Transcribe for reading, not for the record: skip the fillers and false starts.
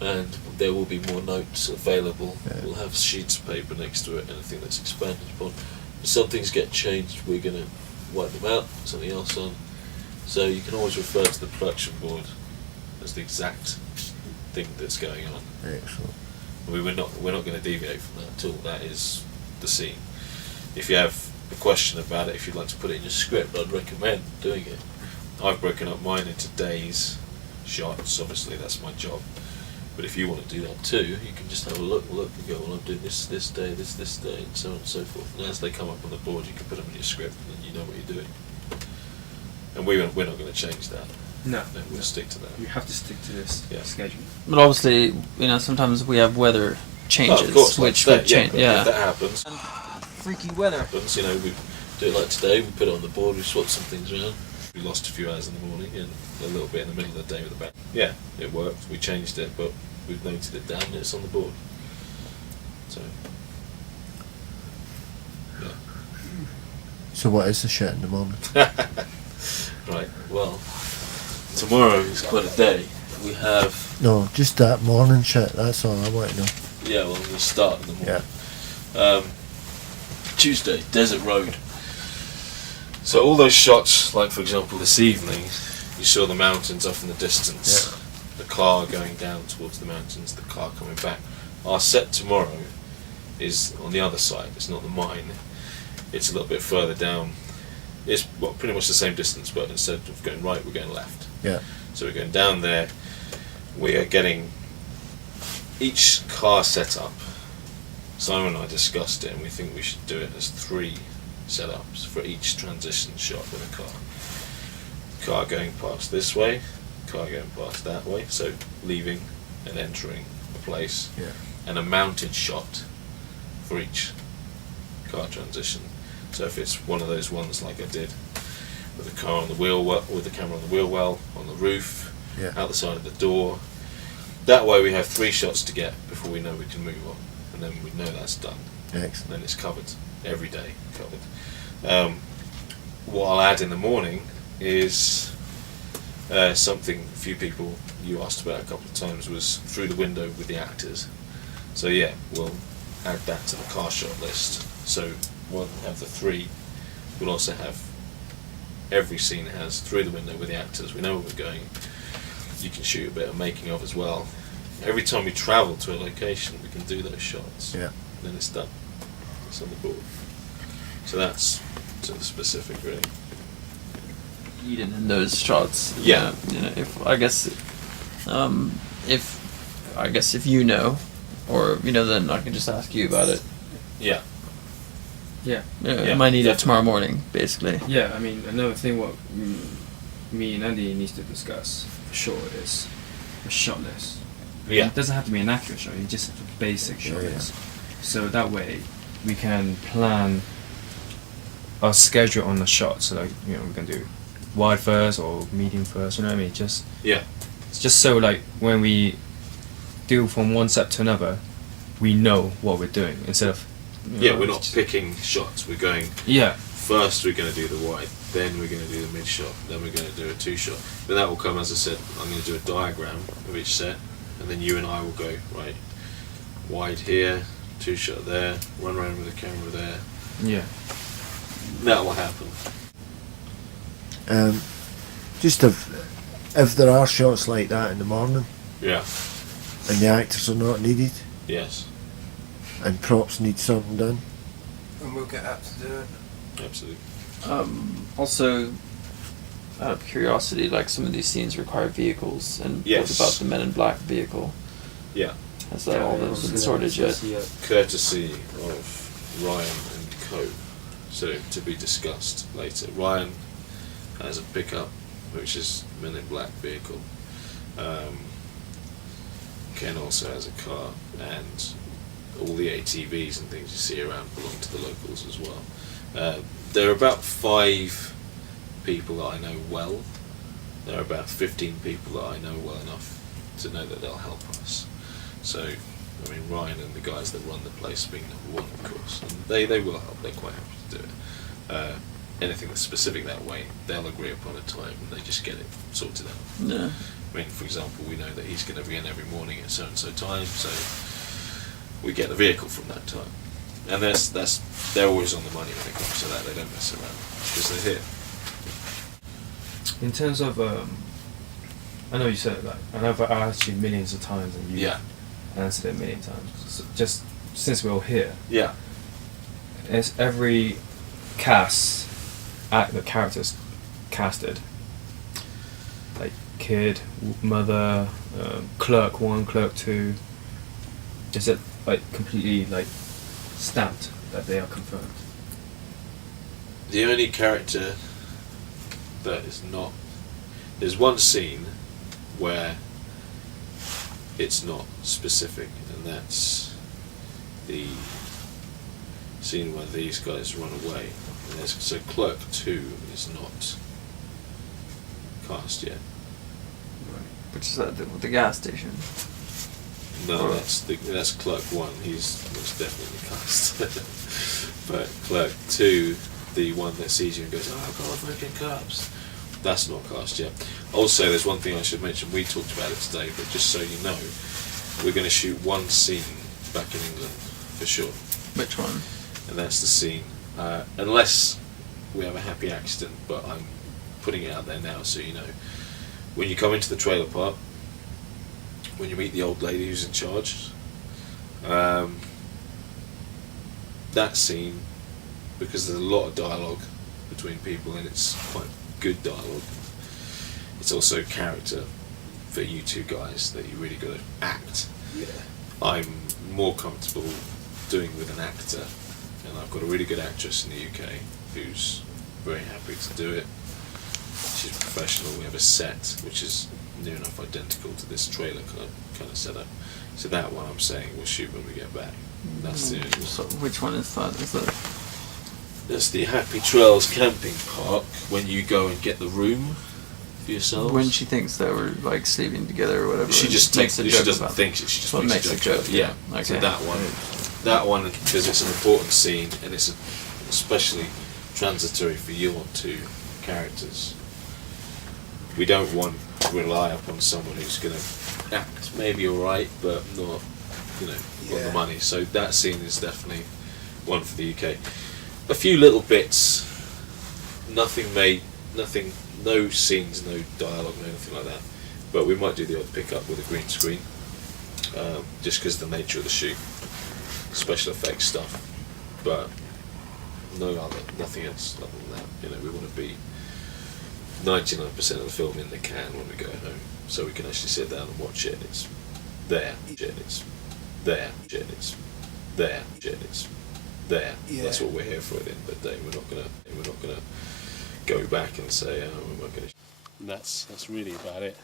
and there will be more notes available. Yeah. We'll have sheets of paper next to it, anything that's expanded upon. If some things get changed, we're going to wipe them out, something else on. So you can always refer to the production board as the exact thing that's going on. Excellent. We're not going to deviate from that at all. That is the scene. If you have a question about it, if you'd like to put it in your script, I'd recommend doing it. I've broken up mine into days, shots. Obviously, that's my job. But if you want to do that too, you can just have a look, and go, well, I'm doing this day, this day, and so on and so forth. And as they come up on the board, you can put them in your script, and then you know what you're doing. And we're not going to change that. No. We'll stick to that. You have to stick to this schedule. But obviously, sometimes we have weather changes, of course, which like would change. If that happens, freaky weather. we do it like today. We put it on the board. We swap some things around. We lost a few hours in the morning and a little bit in the middle of the day with the back. Yeah, it worked. We changed it, but we've noted it down and it's on the board. So, yeah. So what is the shit in the morning? Right. Well, tomorrow is quite a day. We have. No, just that morning shit. That's all I want to know. Yeah. Well, we'll start in the morning. Yeah. Tuesday, Desert Road. So all those shots, like for example this evening, you saw the mountains off in the distance, the car going down towards the mountains, the car coming back. Our set tomorrow is on the other side. It's not the mine. It's a little bit further down. It's pretty much the same distance, but instead of going right, we're going left. Yeah. So we're going down there. We are getting each car set up. Simon and I discussed it, and we think we should do it as 3 setups for each transition shot with a car. Car going past this way, car going past that way, so leaving and entering a place, and a mounted shot for each car transition. So if it's one of those ones like I did with the car on the wheel well, with the camera on the wheel well, on the roof, out the side of the door, that way we have 3 shots to get before we know we can move on, and then we know that's done. Excellent. Then it's covered, every day covered. What I'll add in the morning is something a few people you asked about a couple of times, was through the window with the actors. So yeah, we'll add that to the car shot list. So we'll have the 3. We'll also have every scene has through the window with the actors. We know where we're going. You can shoot a bit of making of as well. Every time we travel to a location, we can do those shots. Yeah. Then it's done. It's on the board. So that's to the specific, really. Eden in those shots. Yeah. If you know, or then I can just ask you about it. Yeah. Yeah. I might need it tomorrow morning, basically. Yeah, I mean, another thing what me and Andy needs to discuss for sure is a shot list. Yeah. It doesn't have to be an accurate shot, it's just a basic shot list. So that way we can plan our schedule on the shot. So like, we can do wide first or medium first, you know what I mean? Just so like when we do from one set to another, we know what we're doing instead of we're not picking shots. We're going. Yeah. First, we're going to do the wide. Then we're going to do the mid shot. Then we're going to do a 2 shot. But that will come, as I said. I'm going to do a diagram of each set, and then you and I will go right. Wide here, 2 shot there. Run around with the camera there. Yeah. That will happen. Just if there are shots like that in the morning. Yeah. And the actors are not needed. Yes. And props need something done. And we'll get out to do it. Absolutely. Also, out of curiosity, like some of these scenes require vehicles, and what about the Men in Black vehicle? Yeah. Has that all been sorted yet? Courtesy of Ryan and Co. So to be discussed later. Ryan has a pickup, which is Men in Black vehicle. Ken also has a car, and all the ATVs and things you see around belong to the locals as well. There are about 5 people that I know well. There are about 15 people that I know well enough to know that they'll help us. So, I mean, Ryan and the guys that run the place being number 1, of course, and they will help. They're quite happy to do it. Anything that's specific that way, they'll agree upon a time and they just get it sorted out. Yeah. I mean, for example, we know that he's going to be in every morning at so and so time, so we get the vehicle from that time. And they're always on the money when it comes to that. They don't mess around because they're here. In terms of, I know you said it, like, I know I asked you millions of times and you answered it a million times. So just since we're all here, Yeah. is every cast, the characters casted, like kid, mother, clerk 1, clerk 2, is it like completely like stamped that they are confirmed? The only character that is not, there's one scene where it's not specific, and that's the scene where these guys run away. And so Clerk 2 is not cast yet. Which is at the gas station. No, that's Clerk 1. He's most definitely cast. But Clerk 2, the one that sees you and goes, "Oh God, freaking cops," that's not cast yet. Also, there's one thing I should mention. We talked about it today, but just so you know, we're going to shoot one scene back in England for sure. Which one? And that's the scene, unless we have a happy accident, but I'm putting it out there now so you know. When you come into the trailer park, when you meet the old lady who's in charge, that scene, because there's a lot of dialogue between people and it's quite good dialogue, it's also character for you two guys that you really got to act. Yeah. I'm more comfortable doing with an actor, and I've got a really good actress in the UK who's very happy to do it. She's professional. We have a set which is near enough identical to this trailer kind of setup. So that one I'm saying we'll shoot when we get back. That's the only one. So which one is that? Is that? That's the Happy Trails camping park when you go and get the room for yourselves. When she thinks they were like sleeping together or whatever. She just makes a she joke doesn't about think it. She just Well, makes a joke. Yeah. Okay. So that one because it's an important scene and it's especially transitory for your two characters. We don't want to rely upon someone who's going to act maybe alright, but not, on the money. So that scene is definitely one for the UK. A few little bits, nothing, no scenes, no dialogue, no anything like that. But we might do the odd pickup with a green screen, just because of the nature of the shoot, special effects stuff. But nothing else other than that. We want to be 99% of the film in the can when we go home, so we can actually sit down and watch it. And it's there, and it's there, and it's there, and it's there. Yeah. That's what we're here for at the end of the day. We're not gonna go back and say, "Oh, we're not gonna." That's really about it.